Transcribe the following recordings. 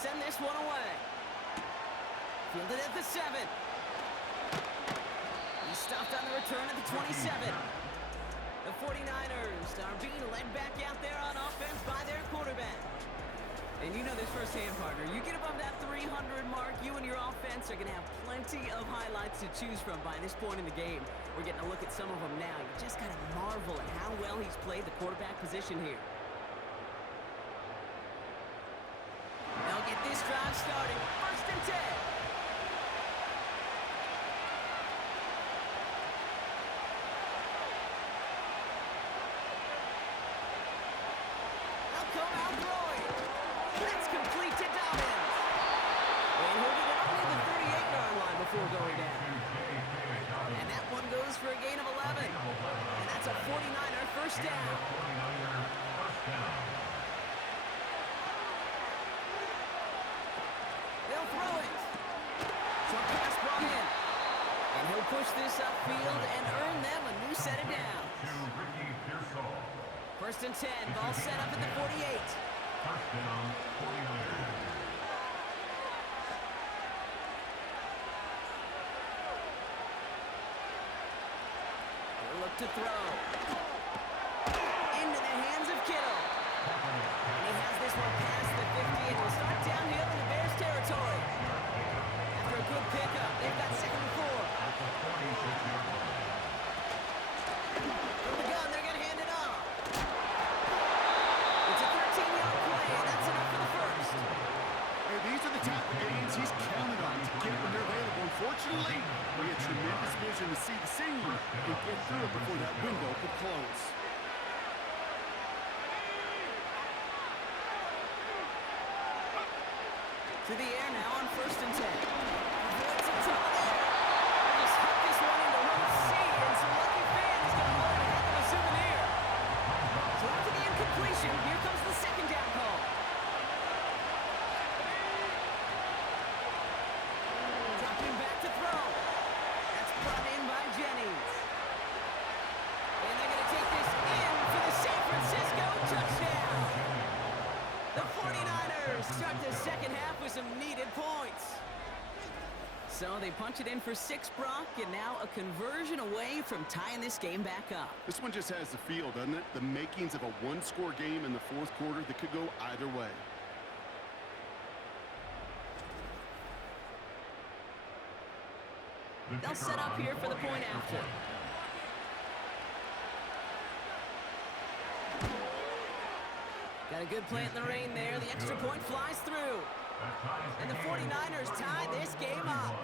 send this one away. Fielded at the 7. He's stopped on the return at the 27. The 49ers are being led back out there on offense by their quarterback. And you know this firsthand, partner. You get above that 300 mark, you and your offense are going to have plenty of highlights to choose from by this point in the game. We're getting a look at some of them now. You just got to marvel at how well he's played the quarterback position here. They'll get this drive started. 1st and 10. They'll come out throwing. That's complete to Dobbins. And he'll get it only the 38-yard line before going down. And that one goes for a gain of 11. And that's a 49er first down. They'll throw it. Short pass brought in. And he'll push this upfield and earn them a new set of downs. 1st and 10. Ball set up at the 48. First down, 49ers. They'll look to throw. Into the hands of Kittle. And he has this one past the 50 and will start downhill in the Bears territory. After a good pickup, they've got 2nd and 4. From the gun, they're going to hand it off. It's a 13-yard play, and that's enough for the first. Hey, these are the type of games he's counted on to get when they're available. Unfortunately, we had tremendous vision to see the seam and get through it before that window could close. To the air now on 1st and 10. Avoids a ton there. Just hook this one into row C, and some lucky fans going to hold it a heck of a souvenir. So after the incompletion, here comes the 2nd down call. Dropping back to throw. That's brought in by Jennings. And they're going to take this in for the San Francisco touchdown. The 49ers start the second half with some needed points. So they punch it in for 6, Brock, and now a conversion away from tying this game back up. This one just has the feel, doesn't it? The makings of a one-score game in the 4th quarter that could go either way. They'll set up here for the point after. Got a good play in the rain there. The extra point flies through. And the 49ers tie this game up.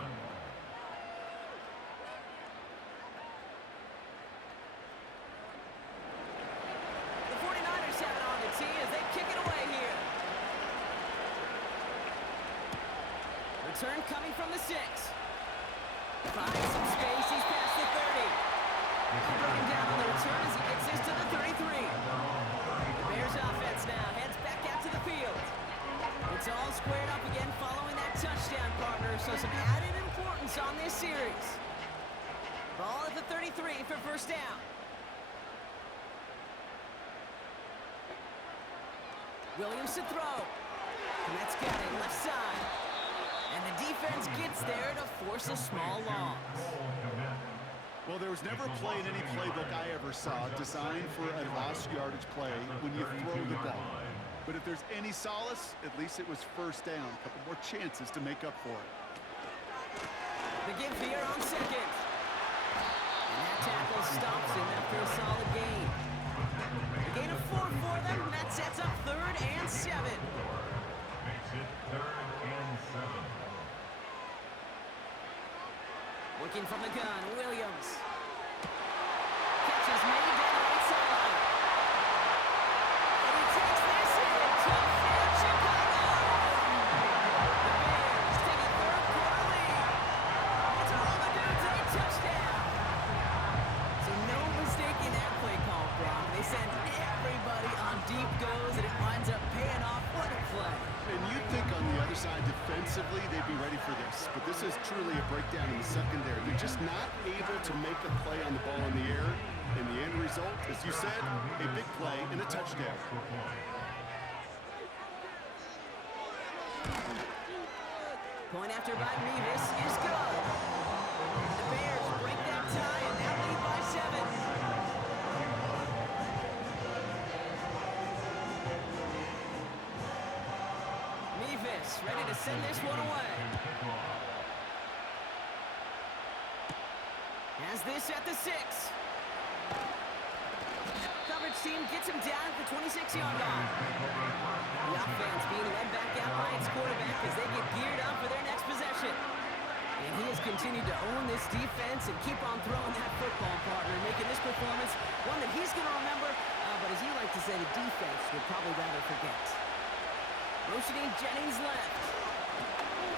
The 49ers have it on the tee as they kick it away here. Return coming from the 6. Finds some space. He's past the 30. They'll bring him down on the return as he gets this to the 33. The Bears offense now heads back out to the field. It's all squared up again following that touchdown, partner, so some added importance on this series. Ball at the 33 for first down. Williams to throw. Let's get it left side. And the defense gets there to force a small loss. Well, there was never a play in any playbook I ever saw designed for a lost yardage play when you throw the ball. But if there's any solace, at least it was first down. A couple more chances to make up for it. The give here on 2nd. And that tackle stops him after a solid gain. A gain of 4 for them. That sets up 3rd and 7. Makes it 3rd and 7. Looking from the gun, Williams. Catch is made down the right sideline. And he takes this in. Touchdown, Chicago! The Bears take a 3rd quarter lead. It's a all the dudes and a touchdown. So no mistaking that play call, Brock. They send everybody on deep goes, and it winds up paying off. What a play. And you'd think on the other side, defensively, they'd be ready for this. But this is truly a breakdown in the secondary. They're just not able to make a play on the ball in the air. And the end result, as you said, a big play and a touchdown. Point after by Revis is good. The Bears break that tie and now lead by 7. Revis ready to send this one away. Has this at the 6. Coverage team gets him down at the 26-yard line. The offense being led back out by its quarterback as they get geared up for their next possession. And he has continued to own this defense and keep on throwing that football, partner, making this performance one that he's going to remember, but as you like to say, the defense would probably rather forget. Motioning Jennings left.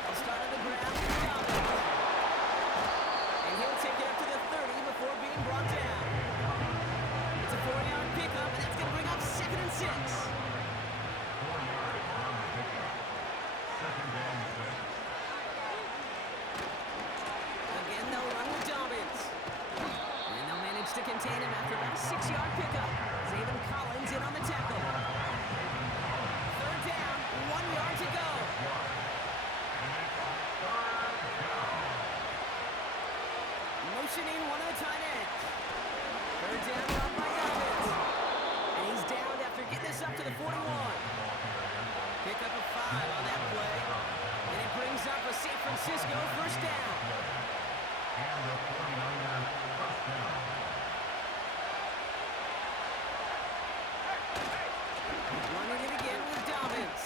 He'll start on the ground. And he'll take it up to the 30 before being brought down. It's a 4-yard pickup, and that's going to bring up 2nd and 6. 4 yards on the pickup. 2nd and 6. Again, they'll run with Dobbins. And they'll manage to contain him after about a 6-yard pickup. Zayvon Collins in on the tackle. 3rd down, 1 yard to go. Motioning one of the tight ends. 3rd down, run by Dobbins. And he's downed after getting this up to the 41. Pick up a 5 on that play. And it brings up a San Francisco 1st down. And the 49ers first down. Running it again with Dobbins.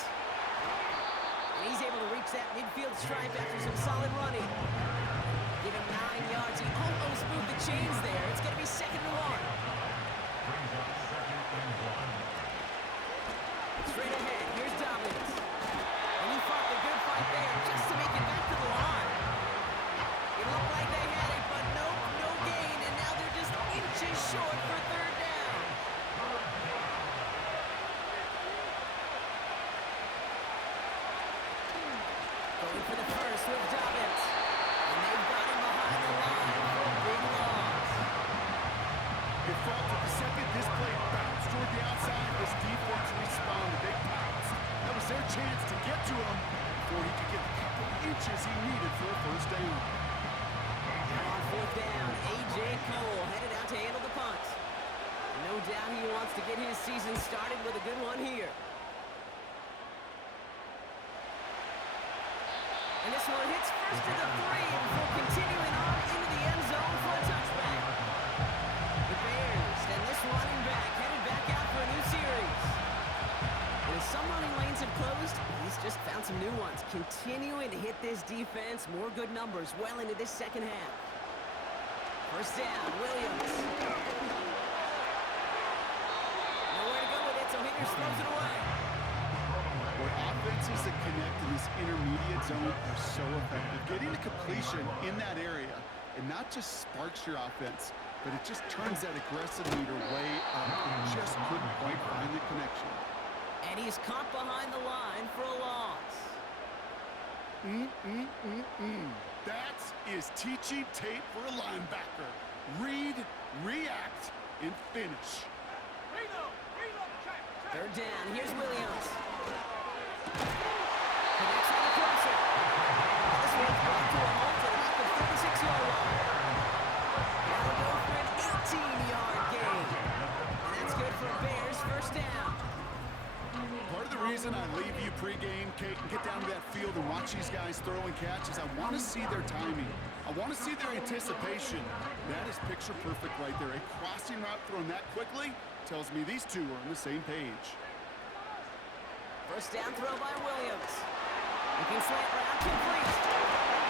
And he's able to reach that midfield stripe after some solid running. Give him 9 yards. He almost moved the chains there. It's going to be 2nd and 1. Brings up 2nd and 1. Straight ahead, here's Dobbins. And he fought the good fight there just to make it back to the line. It looked like they had it, but nope, no gain, and now they're just inches short for 3rd down. Going for the first with Dobbins. And they've got him behind the line for a big loss. It fought to the 2nd. This play bounced toward the outside. This defense responded. They pounced. That was their chance to get to him before he could get the couple inches he needed for a 1st down. Now on 4th down, A.J. Cole headed out to handle the punt. No doubt he wants to get his season started with a good one here. And this one hits first to the 3 before continuing on into the end zone for a touchback. The Bears and this running back headed back out for a new series. And as some running lanes have closed, he's just found some new ones, continuing to hit this defense more good numbers well into this 2nd half. 1st down, Williams. Nowhere to go with it, so Higgins throws it away. Where offenses that connect in this intermediate zone are so effective. Getting a completion in that area, and not just sparks your offense, but it just turns that aggressive meter way up. It just couldn't quite find the connection. And he's caught behind the line for a loss. That is teaching tape for a linebacker. Read, react, and finish. 3rd down, here's Williams. Connects with the crosser. This one's brought to a halt at about the 36-yard line. Now we'll go for an 18-yard gain. And that's good for a Bears 1st down. Part of the reason I leave you pregame, Kate, and get down to that field and watch these guys throw and catch is I want to see their timing. I want to see their anticipation. That is picture perfect right there. A crossing route thrown that quickly tells me these two are on the same page. 1st down throw by Williams. Looking slant route, complete.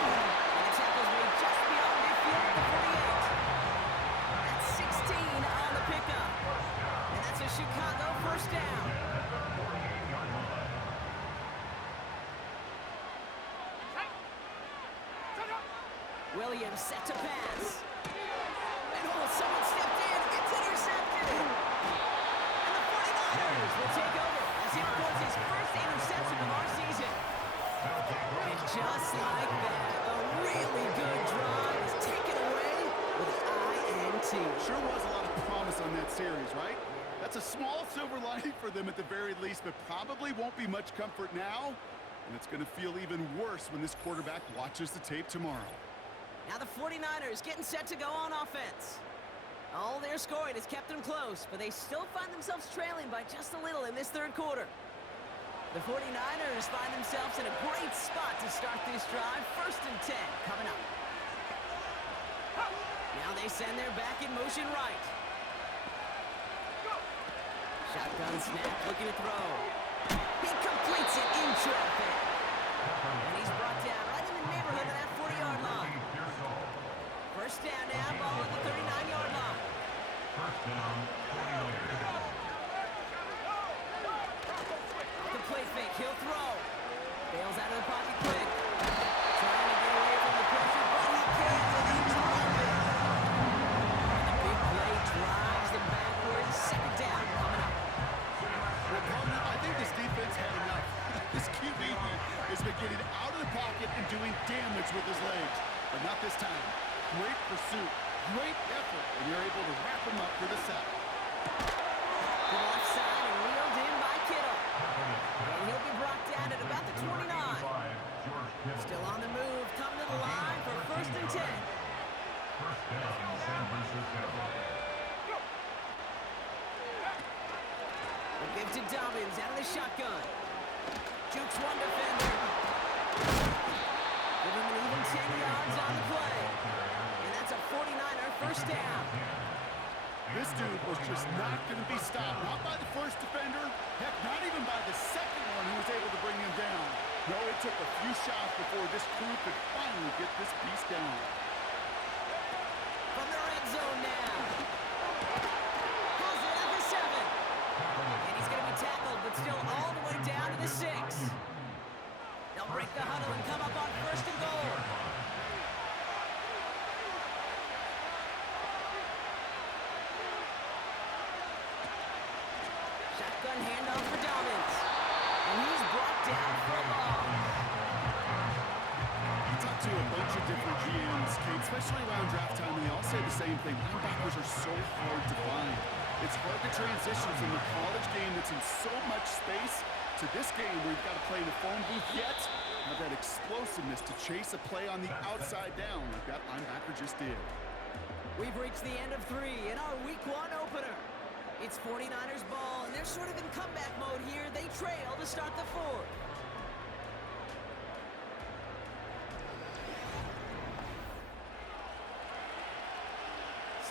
And the tackle's made just beyond midfield at the 48. That's 16 on the pickup. And that's a Chicago 1st down. Williams set to pass. And someone stepped in. It's intercepted. And the 49ers will take over as he records his first interception of our season. And just like that, a really good drive is taken away with an INT. Sure was a lot of promise on that series, right? That's a small silver lining for them at the very least, but probably won't be much comfort now And it's going to feel even worse when this quarterback watches the tape tomorrow. Now the 49ers getting set to go on offense. All their scoring has kept them close, but they still find themselves trailing by just a little in this third quarter. The 49ers find themselves in a great spot to start this drive. 1st and 10 coming up. Now they send their back in motion right. Shotgun snap, looking to throw. He completes it in traffic. And he's brought down right in the neighborhood of that 40-yard line. 1st down now, ball at the 39-yard line. 1st down, 49ers. The play fake, he'll throw. Bails out of the pocket quick. Trying to get away from the pressure, but he can't, and he drops it. And the big play drives them backwards. 2nd down coming up. Well, Coleman, I think this defense had enough. This QB has been getting out of the pocket and doing damage with his legs. But not this time. Great pursuit, great effort, and you're able to wrap him up for the sack. To the left side and reeled in by Kittle. And he'll be brought down at about the 29. Still on the move, coming to the line for 1st and 10. 1st down, San Francisco. The give to Dobbins out of the shotgun. Jukes one defender. Give him an even 10 yards on the play. And that's a 49er 1st down. This dude was just not going to be stopped. Not by the first defender. Heck, not even by the second one who was able to bring him down. No, it took a few shots before this crew could finally get this beast down. From the red zone now. Has it at the 7. And he's going to be tackled, but still all the way down to the 6. They'll break the huddle and come up on 1st and goal. Shotgun handoff for Dobbins. And he's brought down for a ball. I talked to a bunch of different GMs, Kate, especially around draft time, and they all say the same thing. Linebackers are so hard to find. It's hard to transition from the college game that's in so much space to this game where you've got to play in the phone booth yet have that explosiveness to chase a play on the outside down like that linebacker just did. We've reached the end of 3 in our Week 1 opener. It's 49ers ball, and they're sort of in comeback mode here. They trail to start the 4th.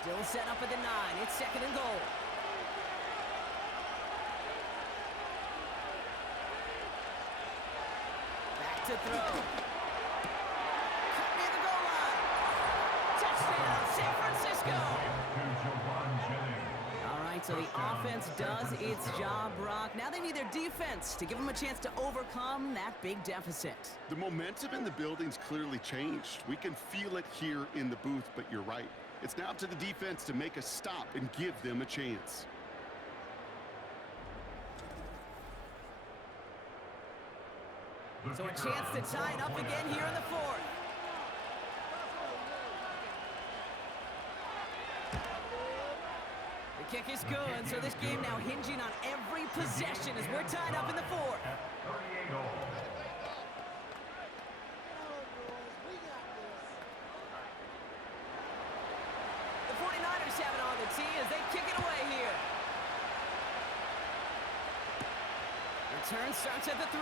Still set up at the 9. It's 2nd and goal. Back to throw. Cut near the goal line. Touchdown, San Francisco. All right, so the offense does its job, Brock. Now they need their defense to give them a chance to overcome that big deficit. The momentum in the building's clearly changed. We can feel it here in the booth, but you're right. It's now up to the defense to make a stop and give them a chance. So a chance to tie it up again here in the 4th. The kick is good, so this game now hinging on every possession as we're tied up in the 4th. The 49ers have it on the tee as they kick it away here. Return starts at the 3.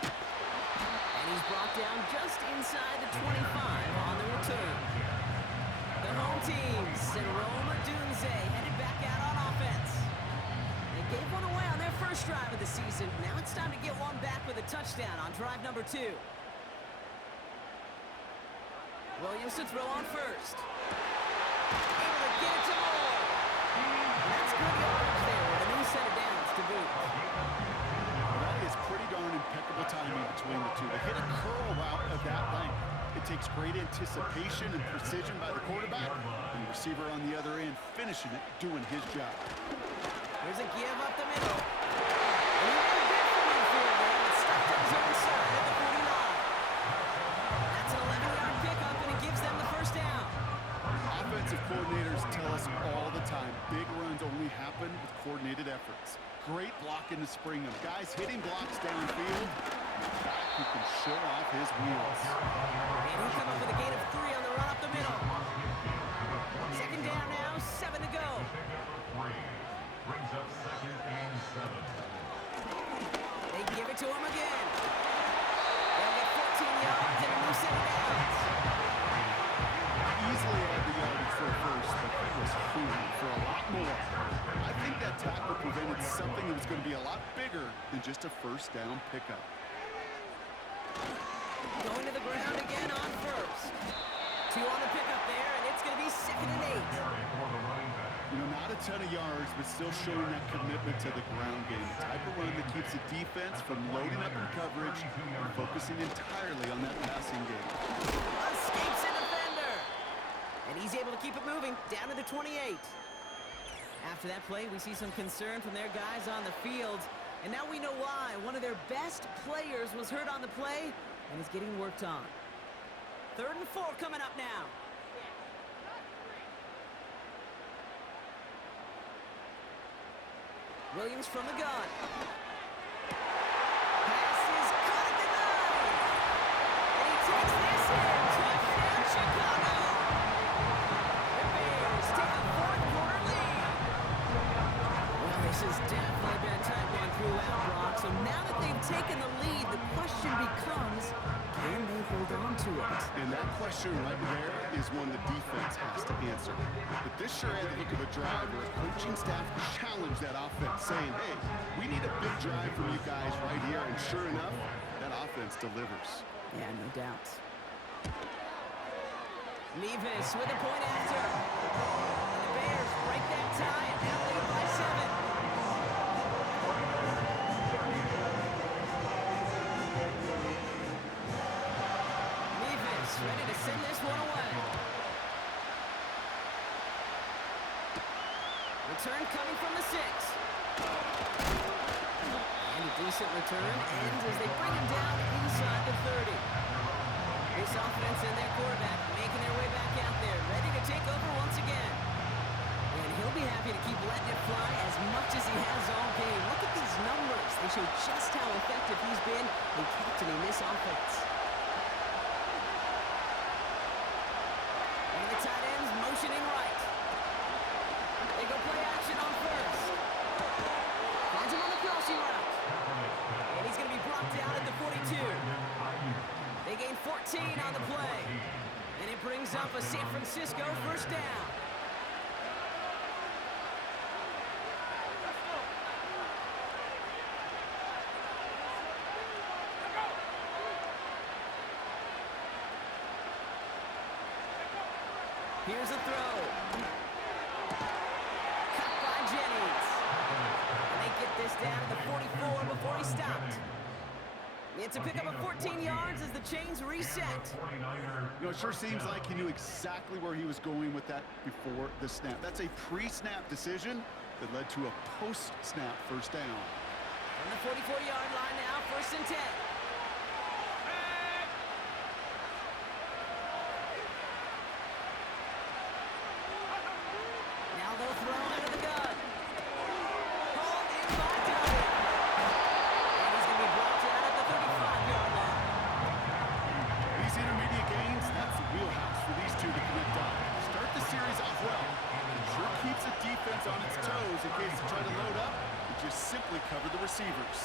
And he's brought down just inside the 25 on the return. The home team, Roma Dunze, headed back out on offense. They gave one away on their first drive of the season. Now it's time to get one back with a touchdown on drive number 2. Williams to throw on first. Able to get it to Moore. And that's good yardage there with a new set of downs to boot. That is pretty darn impeccable timing between the two. To hit a curl route of that length, it takes great anticipation and precision by the quarterback, and the receiver on the other end finishing it, doing his job. There's a give up the middle. And he made a bit for midfield there, but stuck to his own side at the 49. That's an 11-yard pickup, and it gives them the 1st down. Offensive coordinators tell us all the time, big runs only happen with coordinated efforts. defense. Great blocking to spring them. Guys hitting blocks downfield. Back who can show off his wheels. And he'll come up with a gain of 3 on the run up the middle. Second down now, 7 to go. Brings up second and 7. They give it to him again. They'll get 14 yards and a new set of downs. Easily had the yardage for a first, but he was hungry for a lot more. I think that tackle prevented something that was going to be a lot bigger than just a first down pickup. Going to the ground again on first. 2 on the pickup there, and it's going to be 2nd and 8. You know, not a ton of yards, but still showing that commitment to the ground game. The type of run that keeps the defense from loading up in coverage and focusing entirely on that passing game. Escapes a defender. And he's able to keep it moving down to the 28. After that play, we see some concern from their guys on the field. And now we know why. One of their best players was hurt on the play and is getting worked on. 3rd and 4 coming up now. Williams from the gun. Pass is caught at the 9. And he takes this in. Touchdown, Chicago. The Bears take a 4th-quarter lead. Well, this has definitely been a tight one throughout, Brock. So now that they've taken the lead, the question becomes, can they hold on to it? And that question right there is one the defense has to answer. But this sure had the look of a drive where a coaching staff challenged that offense, saying, hey, we need a big drive from you guys right here. And sure enough, that offense delivers. Yeah, no doubt. Nevis with a point after. And the Bears break that tie and now lead by 7. Ready to send this one away. Return coming from the 6. And a decent return ends as they bring him down inside the 30. This offense and their quarterback making their way back out there, ready to take over once again. And he'll be happy to keep letting it fly as much as he has all game. Look at these numbers. They show just how effective he's been in captaining this offense. Tight ends motioning right. They go play action on first. Finds him on the crossing route. And he's going to be brought down at the 42. They gain 14 on the play. And it brings up a San Francisco first down. Here's a throw. Cut by Jennings. And they get this down to the 44 before he stopped. It's a pickup of 14 yards as the chains reset. You know, it sure seems like he knew exactly where he was going with that before the snap. That's a pre-snap decision that led to a post-snap first down. On the 44-yard line now, 1st and 10. Now they'll throw out of the gun. Hauled in by Dillon. And he's going to be brought down at the 35-yard line. These intermediate gains, that's the wheelhouse for these two to connect up. Start the series off well. It sure keeps the defense on its toes in case they try to load up and just simply cover the receivers.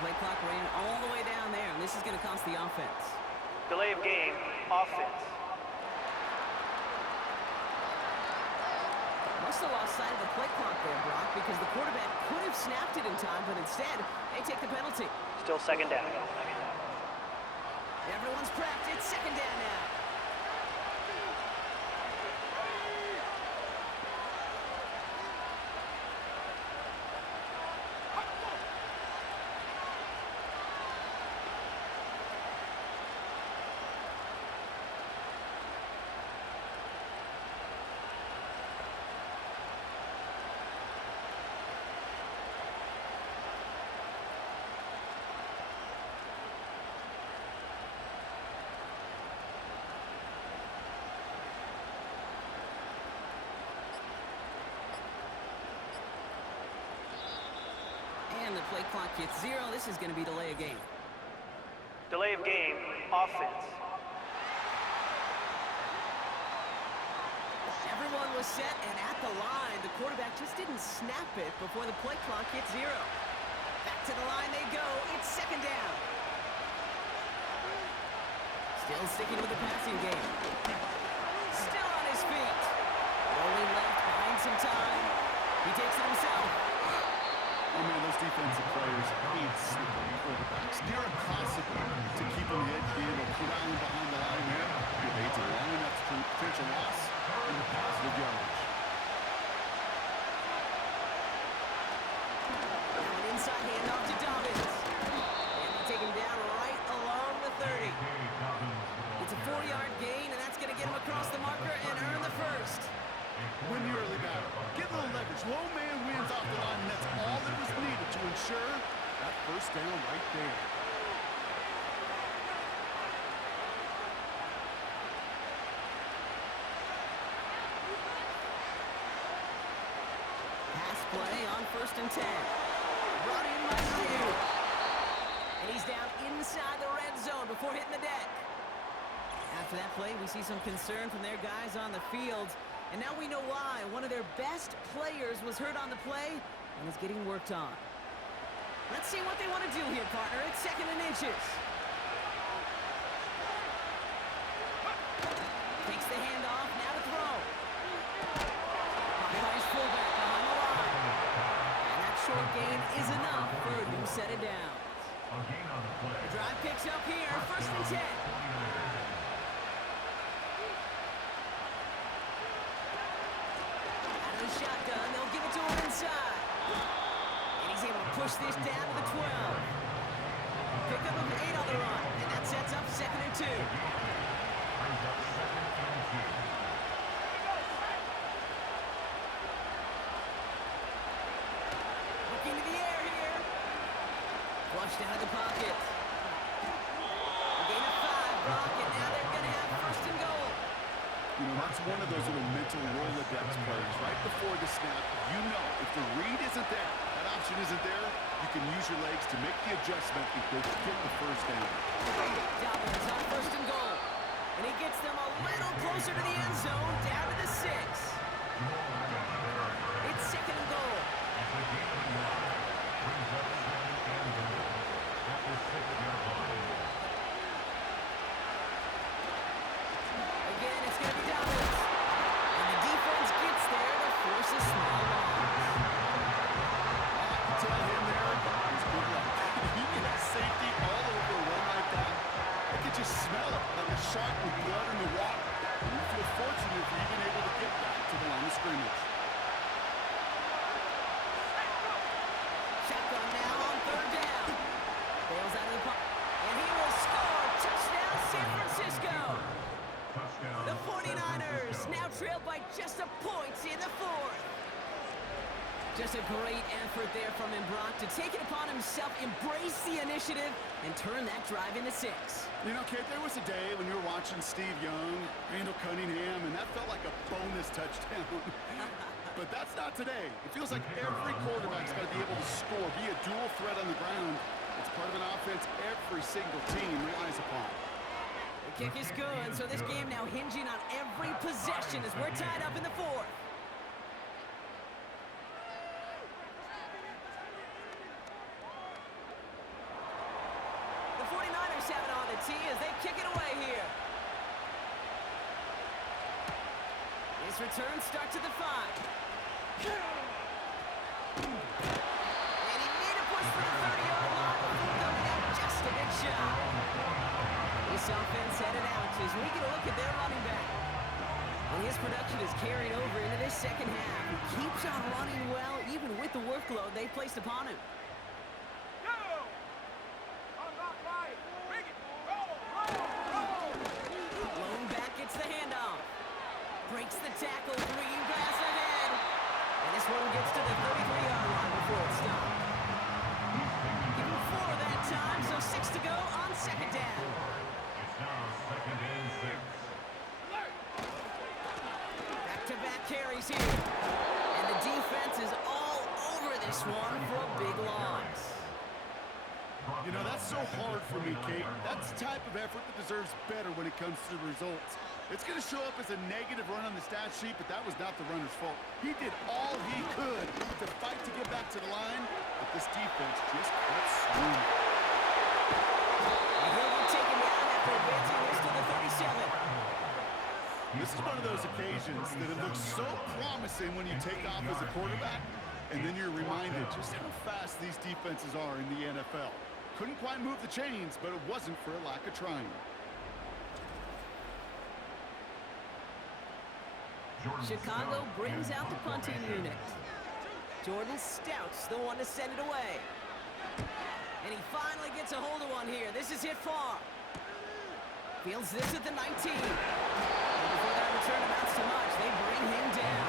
Play clock ran all the way down there, and this is going to cost the offense. Delay of game, offense. Must have lost sight of the play clock there, Brock, because the quarterback could have snapped it in time, but instead, they take the penalty. Still 2nd down. Everyone's prepped. It's 2nd down now. clock hits 0, this is going to be delay of game. Delay of game, offense. Everyone was set, and at the line, the quarterback just didn't snap it before the play clock hit 0. Back to the line they go. It's second down. Still sticking with the passing game. Still on his feet. Rolling left behind some time. He takes it himself. Oh, man, those defensive players hate slipping quarterbacks. Near impossible to keep them head in or corralling behind the line there. Your aids are long enough for potential loss and the positive yardage. Now an inside handoff to Dobbins. And they take him down right along the 30. It's a 4-yard gain, and that's going to get him across the marker and earn the first. Win the early battle. Get a little leverage. Low man wins off the line, and that's all that was needed to ensure that first down right there. Pass play on 1st and 10. Brought in by Ryu. And he's down inside the red zone before hitting the deck. After that play, we see some concern from their guys on the field. And now we know why. One of their best players was hurt on the play and is getting worked on. Let's see what they want to do here, partner. It's 2nd and inches. Takes the handoff, now to throw. Popeye's fullback behind the line. And that short gain is enough for a new set of downs. The drive picks up here, 1st and 10. Shotgun, they'll give it to him inside. And he's able to push this down to the 12. Pick up of 8 on the run, and that sets up 2nd and 2. Looking to the air here. Flushed out of the pocket. A gain of 5, Brock, and now they're going to have 1st and goal. You know, that's one of those little mental Rolodex plays. Right before the snap, you know if the read isn't there, that option isn't there, you can use your legs to make the adjustment and go get the first down. Dobbins on 1st and goal. And he gets them a little closer to the end zone, down to the 6. It's 2nd and goal. Again, it's going to be Dobbins. And the defense gets there to force a small loss. I can tell him there is good luck. He gets safety all over a run like that. I could just smell it, like a shark with blood in the water. And you feel fortunate for even able to get back to the line of scrimmage. Shotgun now on 3rd down. Bails out of the pocket. And he will score. Touchdown, San Francisco. The 49ers now trailed by just a point in the 4th. Just a great effort there from him, Brock, to take it upon himself, embrace the initiative, and turn that drive into 6. You know, Kate, there was a day when we were watching Steve Young, Randall Cunningham, and that felt like a bonus touchdown. But that's not today. It feels like every quarterback's got to be able to score, be a dual threat on the ground. It's part of an offense every single team relies upon. The kick is good, so this game now hinging on every possession as we're tied up in the 4th. The 49ers have it on the tee as they kick it away here. His return starts at the 5. And he made a push for the 30-yard line before coming out just a big shot. This offense headed out as we get a look at their running back. And his production is carried over into this 2nd half. He keeps on running well, even with the workload they placed upon him. Lone back gets the handoff. Breaks the tackle, bringing pass ahead. And this one gets to the 33-yard line before it stopped. Give him 4 that time, so 6 to go on 2nd down. Back-to-back carries here. And the defense is all over this one for a big loss. You know, that's so hard for me, Kate. That's the type of effort that deserves better when it comes to the results. It's going to show up as a negative run on the stat sheet, but that was not the runner's fault. He did all he could to fight to get back to the line, but this defense just kept swinging. He'll be taken down after advancing this to the 37. This is one of those occasions that it looks so promising when you take off as a quarterback, and then you're reminded just how fast these defenses are in the NFL. Couldn't quite move the chains, but it wasn't for a lack of trying. Chicago brings out the punting unit. Jordan Stout's the one to send it away. And he finally gets a hold of one here. This is hit far. Fields this at the 19. And before that return amounts to much, they bring him down.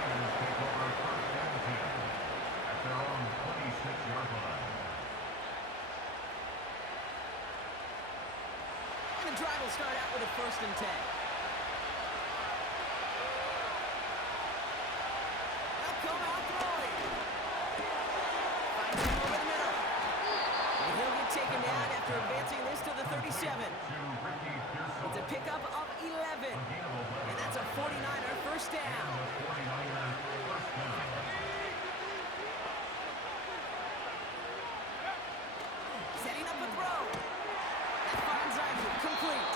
And the drive will start out with a 1st and 10. They'll come out throwing. Finds him over the middle. And he'll get taken down after advancing this to the 37. It's a pickup of 11. And that's a 49er 1st down. Setting up a throw. That finds Isaac complete.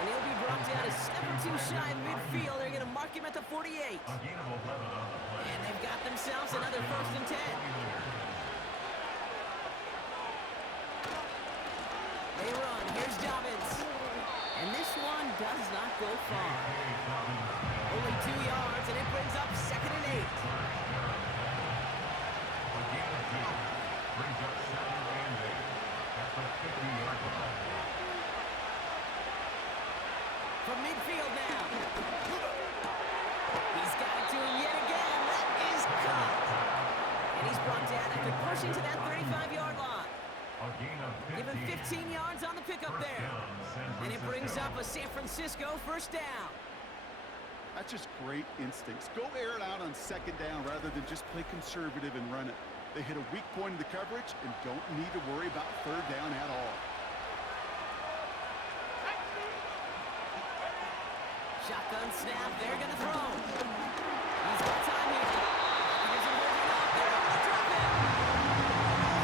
And he'll be brought down a step or two shy of midfield. They're going to mark him at the 48. And they've got themselves another 1st and 10. They run. Here's Dobbins. And this one does not go far. Only 2 yards, and it brings up 2nd and 8. From midfield now. He's got it to him yet again. That is caught. And he's brought down after pushing to that 35-yard line. Give him 15 yards on the pickup there. And it brings up a San Francisco 1st down. That's just great instincts. Go air it out on 2nd down rather than just play conservative and run it. They hit a weak point in the coverage and don't need to worry about 3rd down at all. Shotgun snap, they're going to throw. He's got time here. He isn't holding up. They're going to drop him.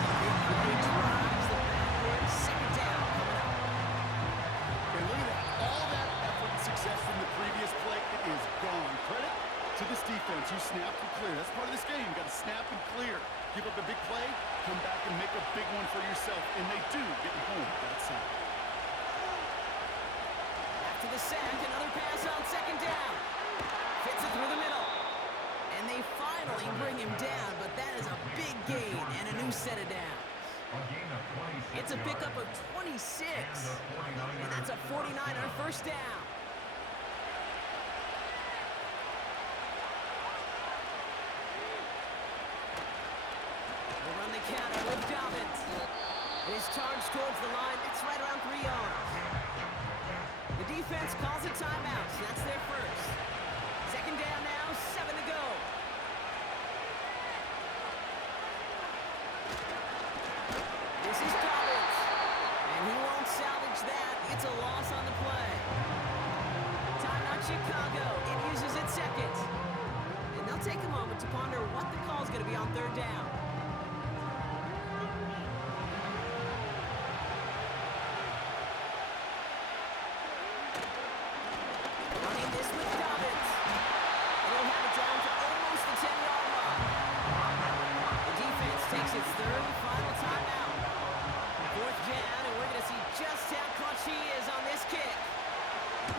Big play drives the backward 2nd down coming up. And look at that. All that effort and success from the previous play, it is gone. Credit to this defense who snapped and cleared. That's part of this game. You got to snap and clear. Give up a big play, come back and make a big one for yourself. And they do get home with that side. To the sack, another pass on 2nd down. Fits it through the middle. And they finally bring him down, but that is a big gain and a new set of downs. It's a pickup of 26. And that's a 49er 1st down. They run the counter with Dobbins. And his charge towards the line, it's right around 3 yards. The defense calls a timeout. That's their 1st. 2nd down now, 7 to go. This is Dobbins. And he won't salvage that. It's a loss on the play. Timeout Chicago. It uses its 2nd. And they'll take a moment to ponder what the call is going to be on 3rd down. Running this with Dobbins. And he'll have it down to almost the 10-yard line. The defense takes its 3rd and final timeout. 4th down, and we're going to see just how clutch he is on this kick.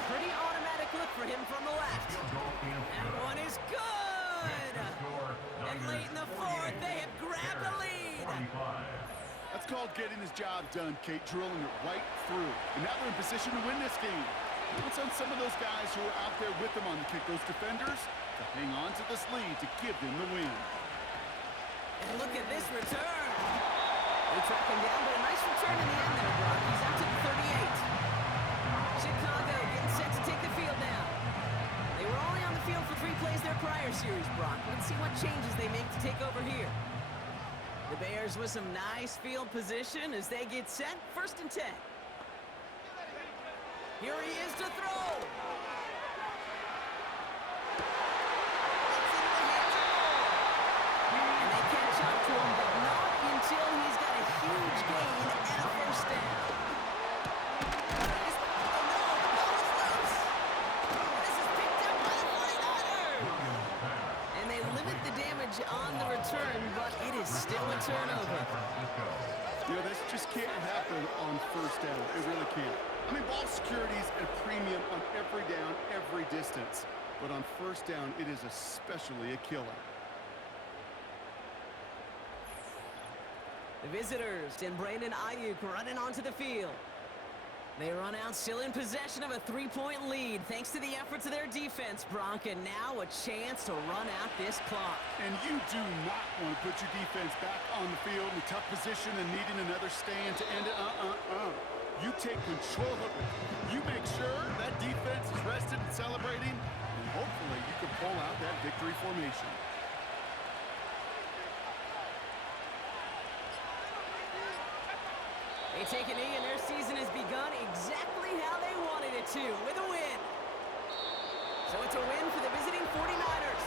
Pretty automatic look for him from the left. That one is good. And late in the 4th, they have grabbed the lead. That's called getting his job done, Kate, drilling it right through. And now they're in position to win this game. It's on some of those guys who are out there with them on the kick, those defenders, to hang on to this lead to give them the win. And look at this return. They track him down, but a nice return in the end there, Brock. He's out to the 38. Chicago getting set to take the field now. They were only on the field for 3 plays their prior series, Brock. Let's see what changes they make to take over here. The Bears with some nice field position as they get set. 1st and 10. Here he is to throw. It's into the hands of Moore. And they catch up to him, but not until he's got a huge gain and a 1st down. Oh no, the ball is loose. This is picked up by the 49ers. And they limit the damage on the return, but it is still a turnover. You know, this just can't happen on 1st down. It really can't. I mean, ball security is at a premium on every down, every distance. But on 1st down, it is especially a killer. The visitors and Brandon Ayuk running onto the field. They run out still in possession of a 3-point lead thanks to the efforts of their defense, Bronk, and now a chance to run out this clock. And you do not want to put your defense back on the field in tough position and needing another stand to end it. You take control of it. You make sure that defense is rested and celebrating, and hopefully you can pull out that victory formation. They take a knee, and their season has begun exactly how they wanted it to, with a win. So it's a win for the visiting 49ers.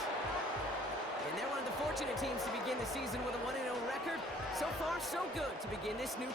And they're one of the fortunate teams to begin the season with a 1-0 record. So far, so good to begin this new